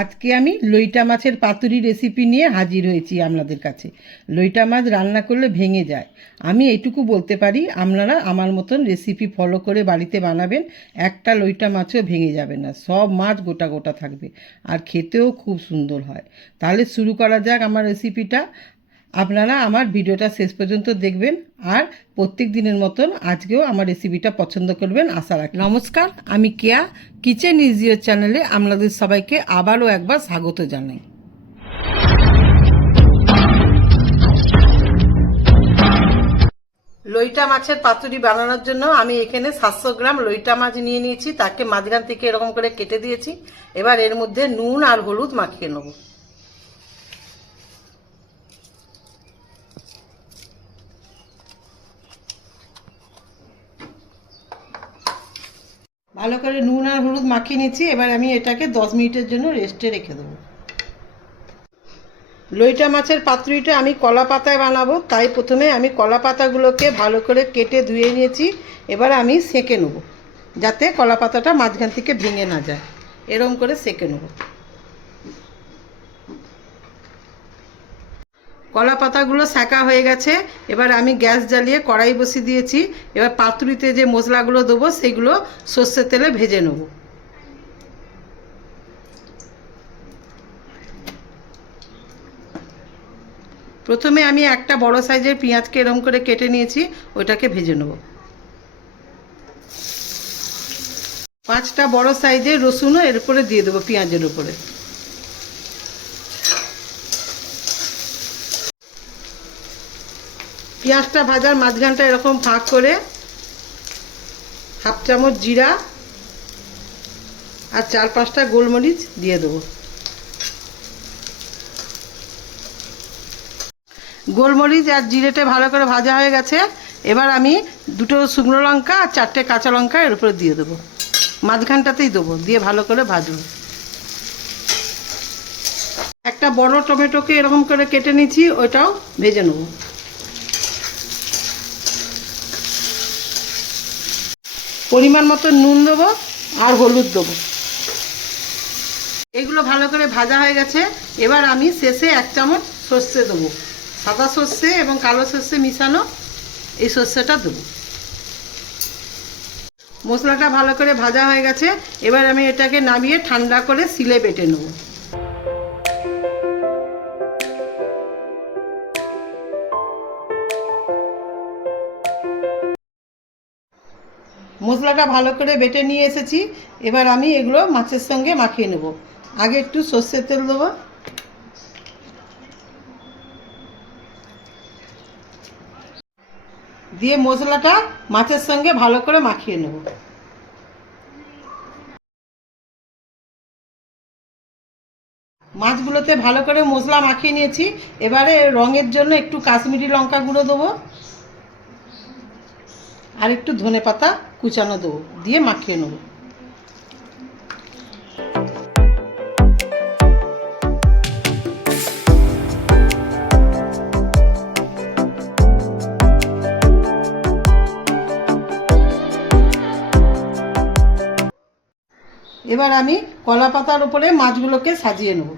আজকে আমি লইটা মাছের পাতুরি রেসিপি নিয়ে হাজির হয়েছি আপনাদের কাছে। লইটা মাছ রান্না করলে ভেঙে যায়, আমি এইটুকু বলতে পারি। আপনারা আমার মতন রেসিপি ফলো করে বাড়িতে বানাবেন, একটা লইটা মাছও ভেঙে যাবে না, সব মাছ গোটা গোটা থাকবে আর খেতেও খুব সুন্দর হয়। তাহলে শুরু করা যাক আমার রেসিপিটা। আপনারা আমার ভিডিওটা শেষ পর্যন্ত দেখবেন আর প্রত্যেক দিনের মতন আজকেও আমার রেসিপিটা পছন্দ করবেন আশা রাখি। নমস্কার, আমি কেয়া কিচেন ইজ ইয়োর চ্যানেলে আপনাদের সবাইকে আবারও একবার স্বাগত জানাই। লইটা মাছের পাতুরি বানানোর জন্য আমি এখানে 700 গ্রাম লইটা মাছ নিয়ে নিয়েছি, তাকে মাঝখান থেকে এরকম করে কেটে দিয়েছি। এবার এর মধ্যে নুন আর হলুদ মাখিয়ে নেব। ভালো করে নুন আর হলুদ মাখিয়ে নিচ্ছি। এবার আমি এটাকে 10 মিনিটের জন্য রেস্টে রেখে দেবো। লইটা মাছের পাতুরিটা আমি কলা পাতায় বানাবো, তাই প্রথমে আমি কলা পাতাগুলোকে ভালো করে কেটে ধুয়ে নিয়েছি। এবার আমি সেঁকে নেব, যাতে কলা পাতাটা মাঝখান থেকে ভেঙে না যায়। এরকম করে সেঁকে নেব। কলা পাতাগুলো সেঁকা হয়ে গেছে। এবার আমি গ্যাস জ্বালিয়ে কড়াই বসিয়ে দিয়েছি। এবার পাতুরিতে যে মশলাগুলো দেবো সেগুলো সর্ষের তেলে ভেজে নেব। প্রথমে আমি একটা বড় সাইজের পেঁয়াজকে এরকম করে কেটে নিয়েছি, ওইটাকে ভেজে নেব। 5টা বড় সাইজের রসুনও এর উপরে দিয়ে দেবো পেঁয়াজের উপরে। পেঁয়াজটা ভাজার মাঝখানটা এরকম ফাঁক করে 1/2 চামচ জিরা আর 4-5টা গোলমরিচ দিয়ে দেবো। গোলমরিচ আর জিরেটা ভালো করে ভাজা হয়ে গেছে। এবার আমি 2টো শুকনো লঙ্কা আর 4টে কাঁচা লঙ্কা এর উপরে দিয়ে দেবো, মাঝখানটাতেই দেবো, দিয়ে ভালো করে ভাজবো। একটা বড় টমেটোকে এরকম করে কেটে নিচ্ছি, ওইটাও ভেজে নেব। পরিমাণ মতো নুন দেবো আর হলুদ দেবো। এগুলো ভালো করে ভাজা হয়ে গেছে। এবার আমি শেষে 1 চামচ সর্ষে দেবো, সাদা সর্ষে এবং কালো সর্ষে মিশানো এই সর্ষেটা দেবো। মশলাটা ভালো করে ভাজা হয়ে গেছে। এবার আমি এটাকে নামিয়ে ঠান্ডা করে শিলে বেটে নেব। মশলাটা ভালো করে বেটে নিয়ে এসেছি। এবার আমি এগুলো মাছের সঙ্গে মাখিয়ে নেব। আগে একটু সর্ষের তেল দেবো, দিয়ে মশলাটা মাছের সঙ্গে ভালো করে মাখিয়ে নেব। মাছগুলোতে ভালো করে মশলা মাখিয়ে নিয়েছি। এবারে রঙের জন্য একটু কাশ্মীরি লঙ্কা গুঁড়ো দেবো আর একটু ধনেপাতা কুচানো দেবো, দিয়ে মাখিয়ে নেব। এবার আমি কলা পাতার উপরে মাছগুলোকে সাজিয়ে নেব।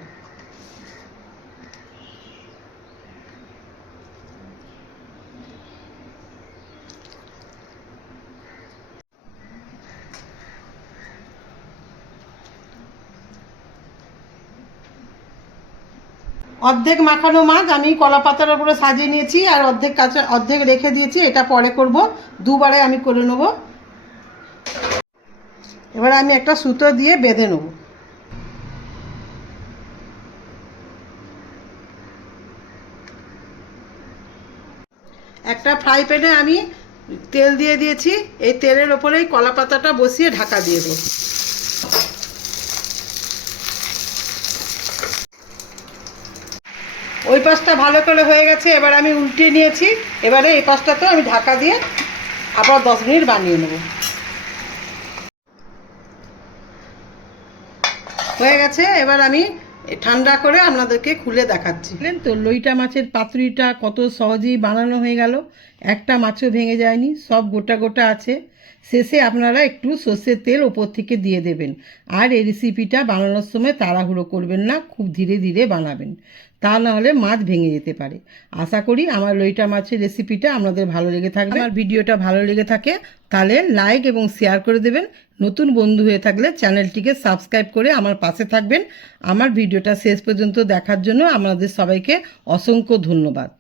অর্ধেক মাখানো মাছ আমি কলা পাতার উপরে সাজিয়ে নিয়েছি আর অর্ধেক কাঁচা অর্ধেক রেখে দিয়েছি। এটা পরে করব, দুবারে আমি করে নেব। এবার আমি একটা সুতো দিয়ে বেঁধে নেব। একটা ফ্রাই প্যানে আমি তেল দিয়ে দিয়েছি। এই তেলের ওপরেই কলা পাতাটা বসিয়ে ঢাকা দিয়ে দেবো। ওই পাশটা ভালো করে হয়ে গেছে। এবার আমি উল্টিয়ে নিয়েছি। এবারে এই পাশটাতেও আমি ঢাকা দিয়ে আবার 10 মিনিট বানিয়ে নেব। হয়ে গেছে। এবার আমি ঠান্ডা করে আপনাদেরকে খুলে দেখাচ্ছি। তো লইটা মাছের পাতুরিটা কত সহজেই বানানো হয়ে গেল, একটা মাছও ভেঙে যায়নি, সব গোটা গোটা আছে। শেষে আপনারা একটু সর্ষের তেল ওপর থেকে দিয়ে দেবেন। আর এই রেসিপিটা বানানোর সময় তাড়াহুড়ো করবেন না, খুব ধীরে ধীরে বানাবেন, তা নাহলে মাছ ভেঙে যেতে পারে। আশা করি আমার লইটা মাছের রেসিপিটা আপনাদের ভালো লেগে থাকবে। আমার ভিডিওটা ভালো লেগে থাকে তাহলে লাইক এবং শেয়ার করে দেবেন। নতুন বন্ধু হয়ে থাকলে চ্যানেলটিকে সাবস্ক্রাইব করে আমার পাশে থাকবেন। আমার ভিডিওটা শেষ পর্যন্ত দেখার জন্য আপনাদের সবাইকে অসংখ্য ধন্যবাদ।